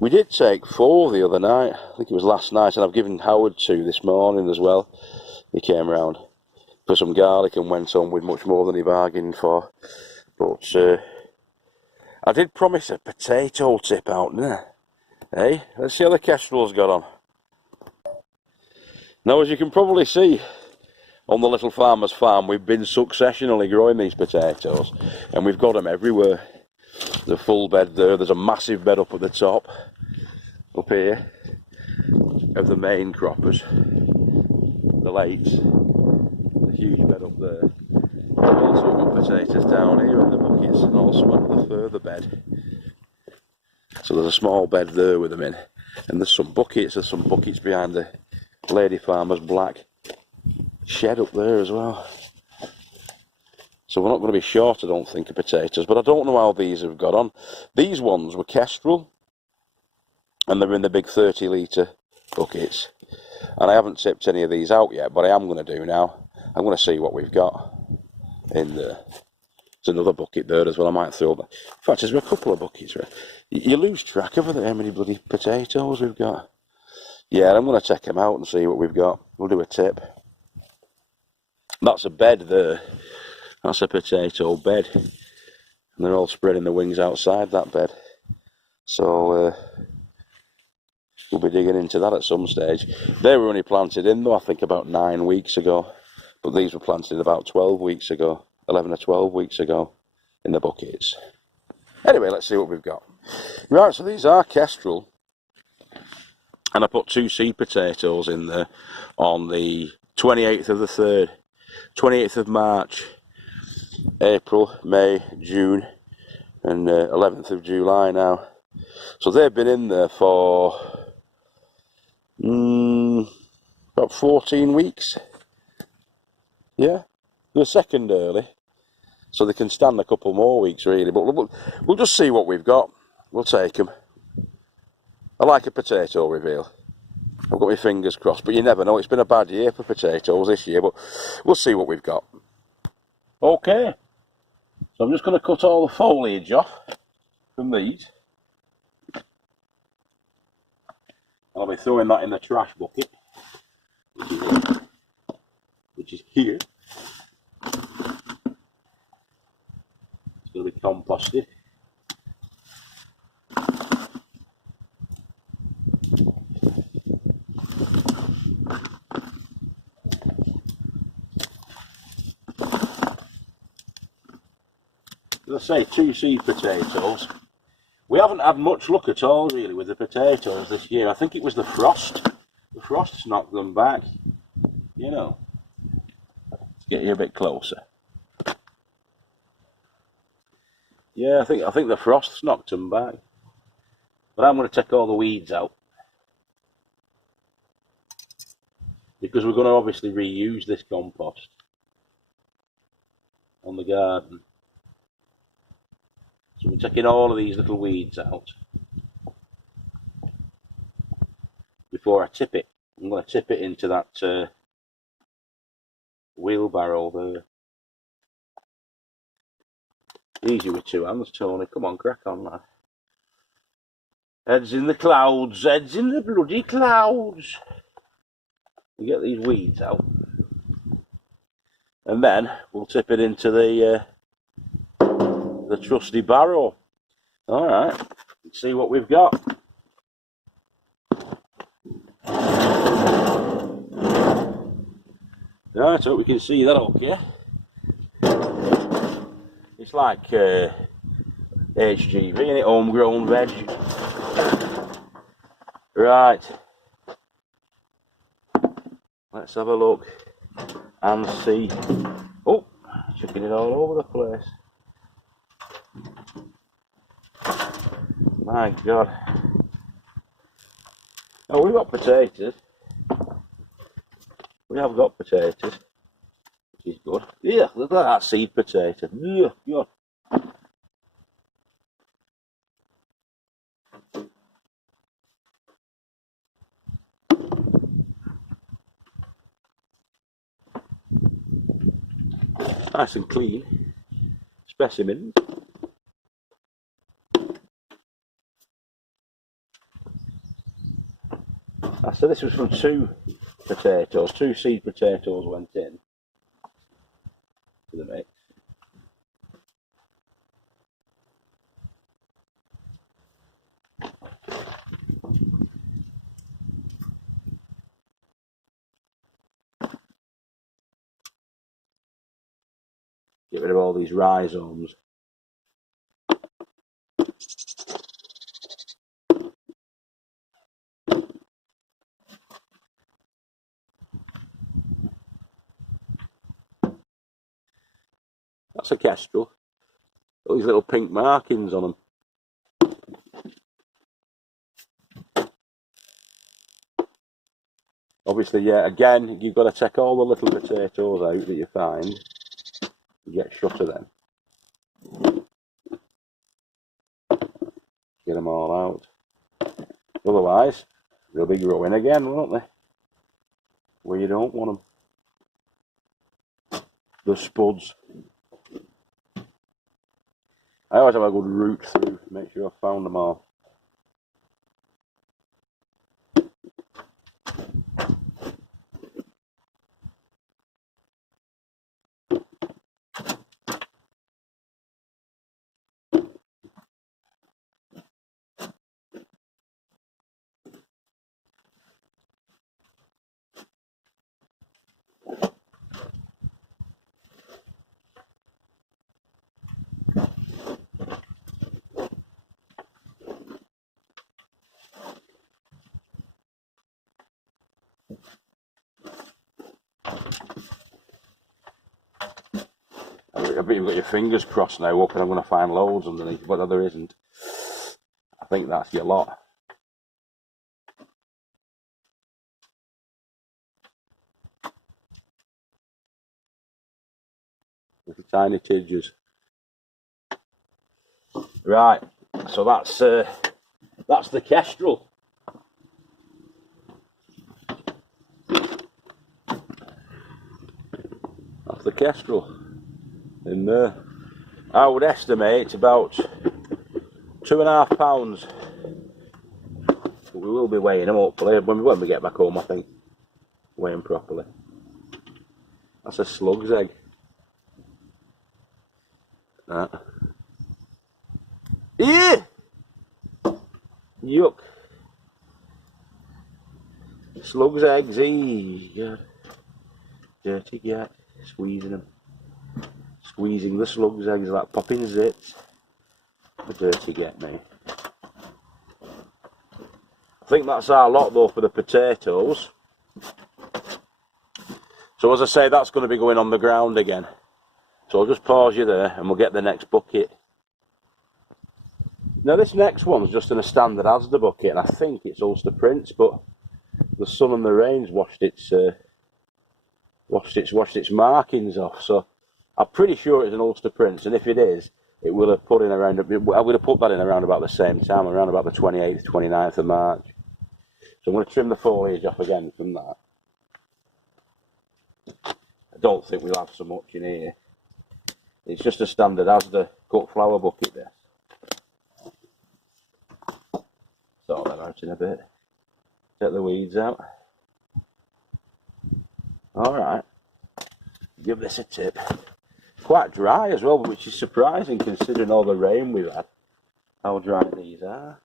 We did take 4 the other night. I think it was last night, and I've given Howard 2 this morning as well. He came round for some garlic and went on with much more than he bargained for. But I did promise a potato tip out, didn't I? Hey, let's see how the kestrel's got on. Now, as you can probably see on the Little Farmer's Farm, we've been successionally growing these potatoes, and we've got them everywhere. There's a full bed there, there's a massive bed up at the top, up here, of the main croppers, the lates, the huge bed up there. We've also got potatoes down here in the buckets, and also under the further bed. So there's a small bed there with them in, and there's some buckets behind the lady farmer's black shed up there as well. So we're not going to be short, I don't think, of potatoes, but I don't know how these have got on. These ones were kestrel, and they're in the big 30-litre buckets. And I haven't tipped any of these out yet, but I am going to do now. I'm going to see what we've got in there. There's another bucket there as well, I might throw that. In fact, there's a couple of buckets. Right? You lose track of how many bloody potatoes we've got. Yeah, I'm going to check them out and see what we've got. We'll do a tip. That's a bed there. That's a potato bed. And they're all spreading the wings outside that bed. So we'll be digging into that at some stage. They were only planted in though, I think about 9 weeks ago. But these were planted about 12 weeks ago. 11 or 12 weeks ago in the buckets. Anyway, let's see what we've got. Right, so these are kestrel. And I put 2 seed potatoes in there on the 28th of the 3rd. 28th of March, April, May, June, and 11th of July now. So they've been in there for about 14 weeks. Yeah, they're second early, so they can stand a couple more weeks really. But we'll just see what we've got. We'll take them. I like a potato reveal. I've got my fingers crossed, but you never know. It's been a bad year for potatoes this year, but we'll see what we've got. Okay, so I'm just going to cut all the foliage off from these. I'll be throwing that in the trash bucket, which is here. It's going to be composted. As I say, 2 seed potatoes. We haven't had much luck at all really with the potatoes this year. I think it was the frost. The frost's knocked them back. You know. Let's get you a bit closer. Yeah, I think the frost's knocked them back. But I'm going to take all the weeds out. Because we're going to obviously reuse this compost on the garden. So we're taking all of these little weeds out before I tip it. I'm going to tip it into that wheelbarrow there. Easy with 2 hands, Tony. Come on, crack on, lad. Heads in the clouds, heads in the bloody clouds. We get these weeds out. And then we'll tip it into the trusty barrow. Alright, let's see what we've got. Right, so we can see that okay. It's like HGV, innit? Homegrown veg. Right. Let's have a look and see. Oh, chucking it all over the place. My God. Oh, we've got potatoes. We have got potatoes, which is good. Yeah, look at that seed potato. Yeah, God. Nice and clean specimens. So this was from 2 potatoes. 2 seed potatoes went in to the mix. Get rid of all these rhizomes. That's a kestrel. All these little pink markings on them. Obviously, yeah, again, you've got to take all the little potatoes out that you find. You get shut of them. Get them all out. Otherwise, they'll be growing again, won't they? Where you don't want them. The spuds. I always have a good root through, make sure I've found them all. I bet you've got your fingers crossed now, hoping I'm going to find loads underneath, but there isn't. I think that's your lot. Little tiny tidges. Right, so that's the kestrel. That's the kestrel in there. I would estimate about 2.5 pounds. But we will be weighing them hopefully when we get back home. I think weigh them properly. That's a slug's egg. That. Yeah. Yuck. Slug's eggs. God. Dirty guy. Squeezing them. Squeezing the slug's eggs like popping zits. The dirty get me. I think that's our lot though for the potatoes. So as I say, that's going to be going on the ground again. So I'll just pause you there and we'll get the next bucket. Now this next one's just in a standard Asda bucket and I think it's Ulster Prince, but the sun and the rain's washed its markings off. So I'm pretty sure it's an Ulster Prince, and if it is, it will have put in around. I would have put that in around about the same time, around about the 28th, 29th of March. So I'm going to trim the foliage off again from that. I don't think we'll have so much in here. It's just a standard Asda cut flower bucket there. Sort that out in a bit. Take the weeds out. Alright. Give this a tip. Quite dry as well, which is surprising considering all the rain we've had. How dry these are.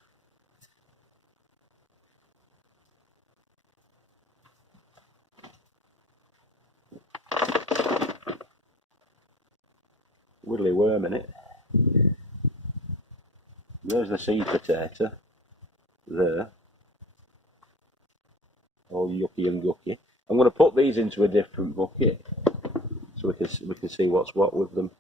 Widdly worm in it. There's the seed potato. There. All yucky and gucky. I'm going to put these into a different bucket so we can see what's what with them.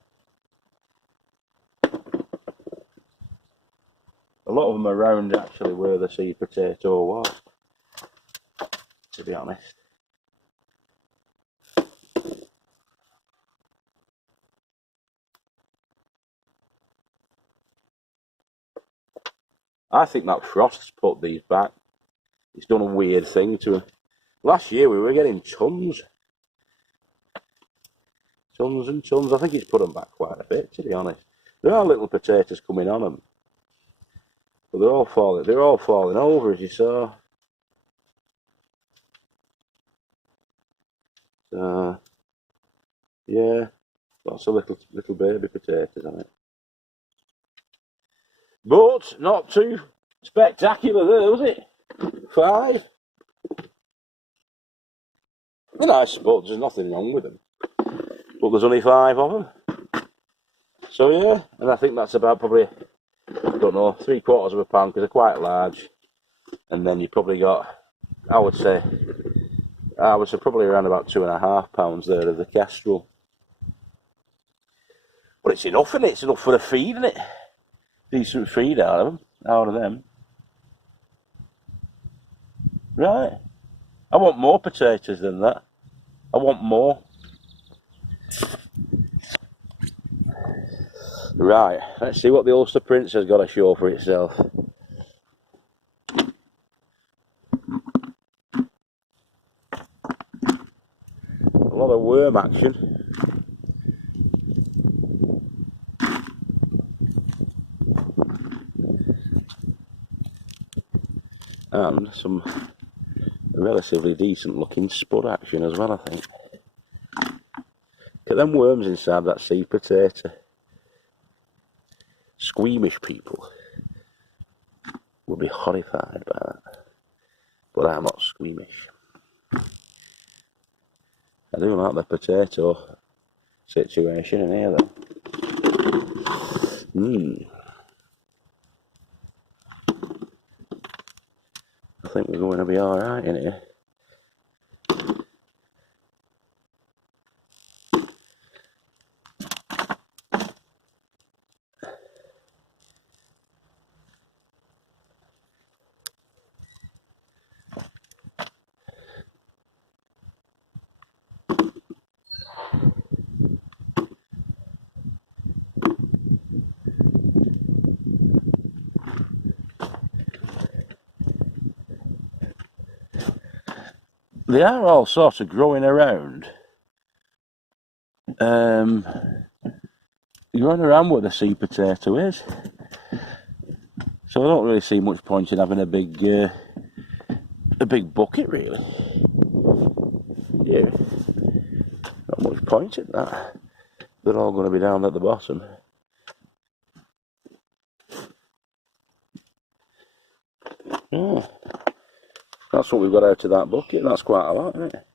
A lot of them are around actually where the seed potato was, to be honest. I think that frost's put these back. It's done a weird thing to them. Last year we were getting tons. Tons and tons. I think it's put them back quite a bit, to be honest. There are little potatoes coming on them. But they're all falling over, as you saw. Yeah, lots of little baby potatoes on it. But not too spectacular there, was it? 5. They're nice spuds, there's nothing wrong with them. But there's only 5 of them. So yeah, and I think that's about probably, I don't know, 3/4 of a pound because they're quite large. And then you probably got, I would say probably around about 2.5 pounds there of the kestrel. But it's enough, isn't it? It's enough for a feed, isn't it? Decent feed out of them. Right. I want more potatoes than that. I want more. Right, let's see what the Ulster Prince has got to show for itself. A lot of worm action. And some relatively decent looking spud action as well, I think. Look at them worms inside that seed potato. Squeamish people would be horrified by that. But I'm not squeamish. I do like the potato situation in here though. I think we're going to be alright in here. They are all sort of growing around. Growing around where the seed potato is. So I don't really see much point in having a big bucket, really. Yeah, not much point in that. They're all going to be down at the bottom. Yeah. That's what we've got out of that bucket. That's quite a lot, isn't it?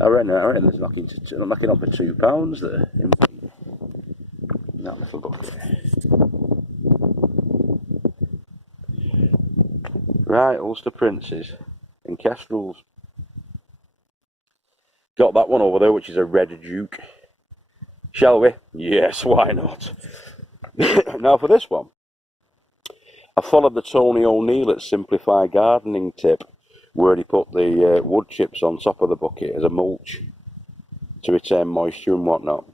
I reckon there's knocking up for £2 there in that little bucket. Right, Ulster Princes and kestrels. Got that one over there, which is a Red Duke. Shall we? Yes, why not? Now for this one, I followed the Tony O'Neill at Simplify Gardening tip, where he put the wood chips on top of the bucket as a mulch to retain moisture and whatnot,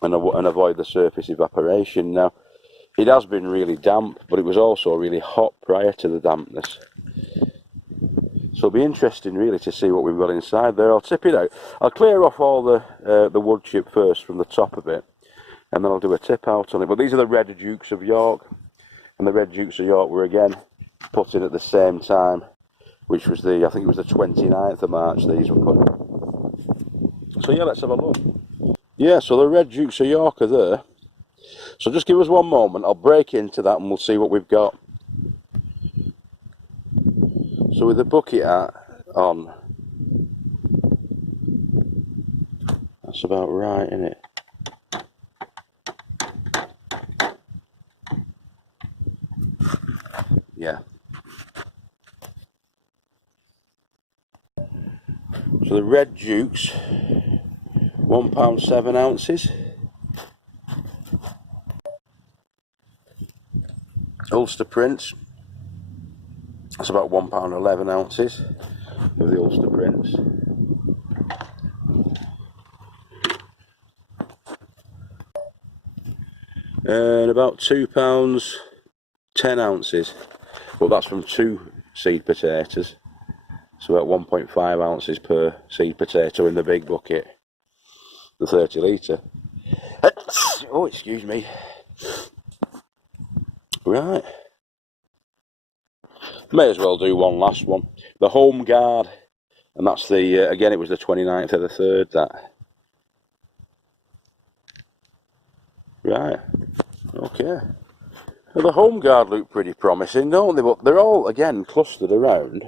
and avoid the surface evaporation. Now, it has been really damp, but it was also really hot prior to the dampness. So it'll be interesting really to see what we've got inside there. I'll tip it out. I'll clear off all the wood chip first from the top of it, and then I'll do a tip out on it. But these are the Red Dukes of York, and the Red Dukes of York were again put in at the same time, which was I think it was the 29th of March these were put in. So yeah, let's have a look. Yeah, so the Red Dukes of York are there. So just give us one moment, I'll break into that and we'll see what we've got. So with the bucket on, that's about right, isn't it? Yeah. So the Red Dukes, £1 7 ounces. Ulster Prince, that's about £1 11 ounces of the Ulster Prince. And about £2 10 ounces, but that's from 2 seed potatoes, so about 1.5 ounces per seed potato in the big bucket, the 30 litre. Oh, excuse me. Right, May as well do one last one. The Home Guard, and that's the, again, it was the 29th of the 3rd, that. Right, okay. Well, the Home Guard look pretty promising, don't they? But they're all, again, clustered around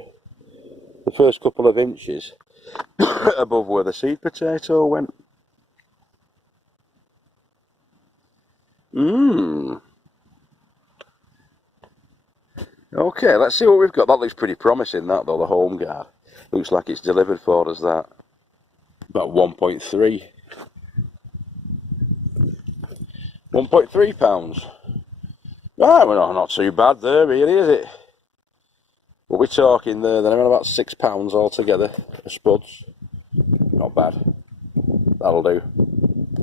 the first couple of inches above where the seed potato went. Okay, let's see what we've got. That looks pretty promising, that though, the Home Guard. Looks like it's delivered for us, that. About 1.3. 1.3 pounds. Ah, well, not too bad there, really, is it? What we're talking there, then, around about £6 altogether, of spuds. Not bad. That'll do.